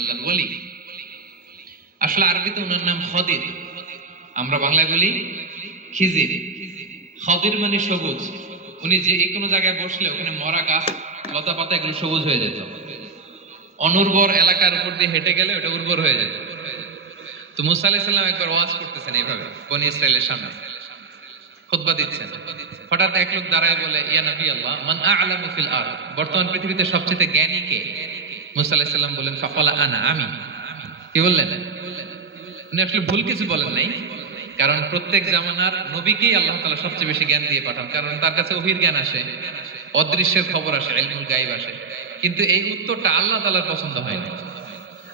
আল্লাহর ওলি। আসলে আরবিতে ওনার নাম খদির, আমরা বাংলায় বলি খিজির। খদির মানে সবুজ। উনি যে কোনো জায়গায় বসলে ওখানে মরা গাছ লতা পাতা এগুলো সবুজ হয়ে যেত। অনুর্বর এলাকার উপর দিয়ে হেঁটে গেলে ওটা উর্বর হয়ে যেত। তো মুসা আলাইহিস সালাম একবার ওয়াজ করতেছেন এইভাবে বনী ইসরাইলের সামনে, খুতবা দিচ্ছেন। হঠাৎ এক লোক দাঁড়ায় বলে, ইয়া নবী আল্লাহ, মান আ'লামু ফিল আরদ, বর্তমান পৃথিবীতে সবচেয়ে জ্ঞানী কে? মুসা আলাইহিস সালাম বললেন, ফাকালা আনা, আমি। কি বললেন? উনি আসলে ভুল কিছু বলেন নাই, কারণ প্রত্যেক জামানার নবীকেই আল্লাহ তাআলা সবচেয়ে বেশি জ্ঞান দিয়ে পাঠান, কারণ তার কাছে ওহীর জ্ঞান আসে, অদৃশ্যের খবর আসে, ইলমুল গায়ব আসে। কিন্তু এই উত্তরটা আল্লাহ তাআলার পছন্দ হয় না।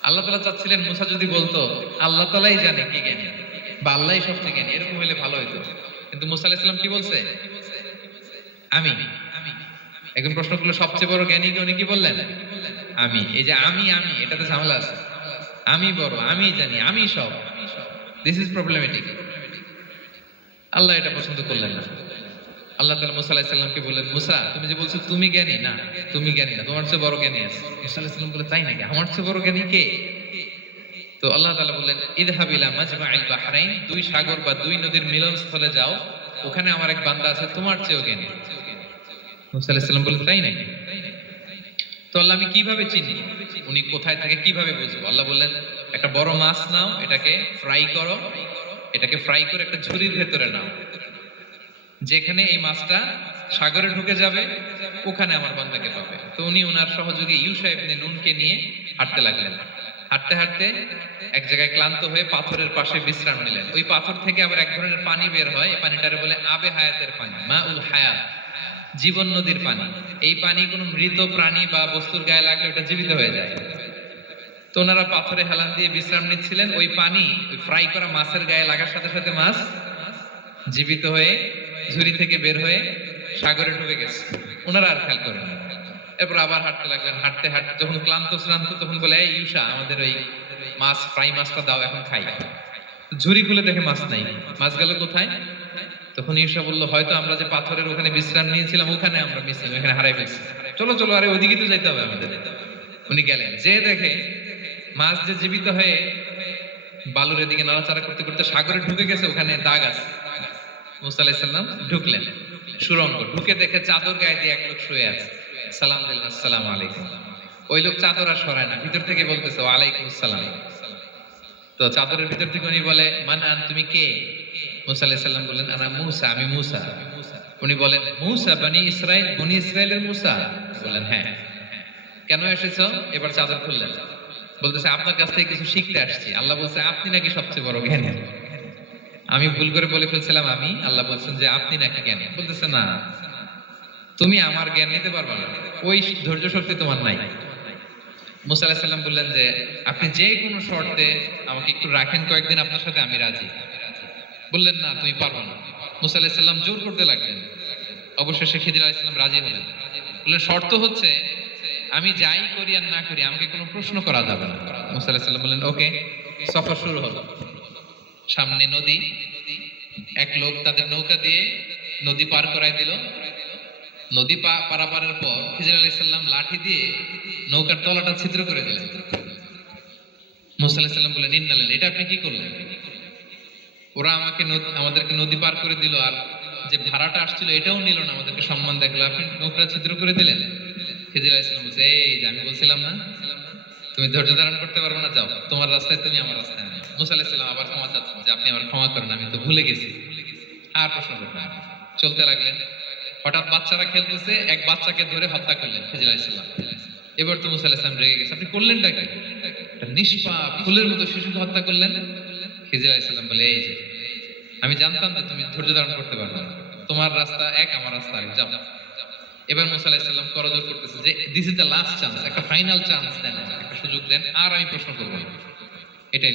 আল্লাহ তাআলা চাচ্ছিলেন মুসা যদি বলতো আল্লাহ তাআলাই জানে কি জ্ঞানী বা আল্লাহই সবচেয়ে জ্ঞানী, এরকম হলে ভালো হতো। কিন্তু মুসা আলাইহিস সালাম কি বলছে? আমি। এখন প্রশ্ন করলো সবচেয়ে বড় জ্ঞানী কে? উনি কি বললেন? আমি। এই যে আমি আমি, এটাতে ঝামেলা আছে। আমি বড়, আমি জানি, আমি সব, দিস ইজ প্রবলেমেটিক। আল্লাহ এটা পছন্দ করলেন না। আল্লাহ তাআলা মুসা আলাইহিস সালামকে বললেন, মুসা তুমি যে বলছো তুমি জ্ঞানী, না তুমি জ্ঞানী না, তোমার চেয়ে বড় জ্ঞানী আছে। মুসা আলাইহিস সালাম বলে, তাই নাকি? আমার চেয়ে বড় জ্ঞানী কে? তো আল্লাহ তাআলা বললেন, ইযহাব ইলা মাজমাইল বাহরাইন, দুই সাগর বা দুই নদীর মিলনস্থলে যাও, ওখানে আমার এক বান্দা আছে তোমার চেয়েও জ্ঞানী। মুসা আলাইহিস সালাম বললেন, তাই নাকি? তো আল্লাহ, আমি কিভাবে চিনি উনি কোথায় থাকে, কিভাবে বুঝবো? আল্লাহ বললেন, একটা বড় মাছ নাও, এটাকে ফ্রাই করো, এটাকে ফ্রাই করে একটা ঝুড়ির ভেতরে নাও, যেখানে এই মাছটা সাগরে ঢুকে যাবে ওখানে আমার বান্দাকে পাবে। তো উনি ওনার সহযোগী ইউশা ইবনে নুনকে নিয়ে হাঁটতে লাগলেন। হাঁটতে হাঁটতে এক জায়গায় ক্লান্ত হয়ে পাথরের পাশে বিশ্রাম নিলেন। ওই পাথর থেকে আবার এক ধরনের পানি বের হয়, এই পানিটারে বলে আবে হায়াতের পানি, মাউল হায়াত, জীবন নদীর পানি। এই পানি কোনো মৃত প্রাণী বা বস্তুর গায়ে লাগলে ওটা জীবিত হয়ে যায়। তো ওনারা পাথরে হেলান দিয়ে বিশ্রাম নিচ্ছিলেন, ওই পানি ওই ফ্রাই করা মাছের গায়ে লাগার সাথে সাথে মাছ জীবিত হয়ে ঝুড়ি থেকে বের হয়ে সাগরে ঢুকে গেছে। ওনারা আর খেয়াল করেন না। এরপর আবার হাঁটতে লাগলেন। হাঁটতে হাঁটতে যখন ক্লান্ত শ্রান্ত, তখন বলে, এই ইউশা, আমাদের ওই মাছ ফ্রাই মাছটা দাও, এখন খাই। ঝুড়ি খুলে দেখে মাছ নাই। মাছ গেল কোথায়? তখন ইউশা বলল, হয়তো আমরা যে পাথরের ওখানে বিশ্রাম নিয়েছিলাম ওখানে আমরা মিসিং, ওখানে হারাই ফেলছি। চলো চলো, আরে ওইদিকে তো যাইতে হবে আমাদের। উনি গেলেন, যে দেখে মাছ যে জীবিত হয়ে বালুর এদিকে নাড়াচাড়া করতে করতে সাগরে ঢুকে গেছে, ওখানে দাগ আছে। মুসা আলাইহিস সালাম ঢুকলেন সুড়ঙ্গ, ঢুকে দেখে চাদর গায়ে দিয়ে এক লোক শুয়ে আছে। সালাম দিলেন, আসসালামু আলাইকুম। ওই লোক চাদর আর সরায় না, ভিতর থেকে বলতেছে, ওয়ালাইকুম আসসালাম। তো চাদরের ভিতর থেকে উনি বলে, মান আন, তুমি কে? মুসা আলাইহিস সালাম বললেন, আনা মুসা, আমি মুসা। উনি বলেন, মুসা বনি ইসরাইল, বনি ইসরাইলের মুসা? বললেন, হ্যাঁ। কেন এসেছো? এবার চাদর খুললেন। বলতেছে, আপনার কাছ থেকে কিছু শিখতে আসছি। আল্লাহ বলছে, আপনি নাকি সবচেয়ে বড় জ্ঞানী। আমি ভুল করে বলে ফেলছিলাম আমি। আল্লাহ বলছেন যে আপনি নাকি জ্ঞানী। বলতেছে, না, তুমি আমার জ্ঞান নিতে পারবে না, ওই ধৈর্য শক্তি তোমার নাই। মুসা আলাইহিস সালাম বললেন যে, আপনি যে কোনো শর্তে আমাকে একটু রাখেন কয়েকদিন আপনার সাথে, আমি রাজি। বললেন, না, তুমি পারবে না। মুসা আলাইহিস সালাম জোর করতে লাগলেন। অবশেষে খিজির আলাইহিস সালাম রাজি হলেন। বললেন, শর্ত হচ্ছে আমি যাই করি আর না করি আমাকে কোনো প্রশ্ন করা যাবে না। মুসা আলাইহিস সালাম বললেন, ওকে। সফর শুরু হলো। সামনে নদী, এক লোক তাদের নৌকা দিয়ে নদী পার করায় দিল। নদী পারাপারের পর খিজির আলাইহিস সালাম লাঠি দিয়ে নৌকার তলাটা ছিদ্র করে দিলেন। মুসা আলাইহিস সালাম বললেন, ইন্নালিল্লাহ, এটা আপনি কি করলেন? ওরা আমাদেরকে নদী পার করে দিল, আর যে ভাড়াটা আসছিল এটাও নিল না, আমাদেরকে সম্মান দেখলো, আপনি নৌকা ছিদ্র করে দিলেন। খিজির আলাইহিস সালাম বলছে, এই যে আমি বলছিলাম না তুমি ধৈর্য ধারণ করতে পারবে না, যাও, তোমার রাস্তায় তুমি, আমার রাস্তায় আমি। মুসা আলাইহিস সালাম আবার ক্ষমা চাচ্ছেন যে, আপনি আমার ক্ষমা করেন, আমি তো ভুলে গেছি, আর প্রশ্ন করবেন না। চলতে লাগলেন। হঠাৎ বাচ্চারা খেলতেছে, এক বাচ্চাকে ধরে হত্যা করলেন খিজির আলাইহিস সালাম। এবার তো মুসা আলাইহিস সালাম রেগে গেছে, আপনি করলেনটা কি? একটা নিষ্পাপ ফুলের মতো শিশুকে হত্যা করলেন। খিজির আলাইহিস সালাম বলে, এই যে আমি জানতাম যে তুমি ধৈর্য ধারণ করতে পারবে না, তোমার রাস্তা এক, আমার রাস্তা আরেক, যাও। এবার মুসা আলাইহিস সালাম করজোর করতেছে যে, this is the last chance, একটা ফাইনাল চান্স দেন, একটা সুযোগ দেন, আর আমি প্রশ্ন করবো না। এটাই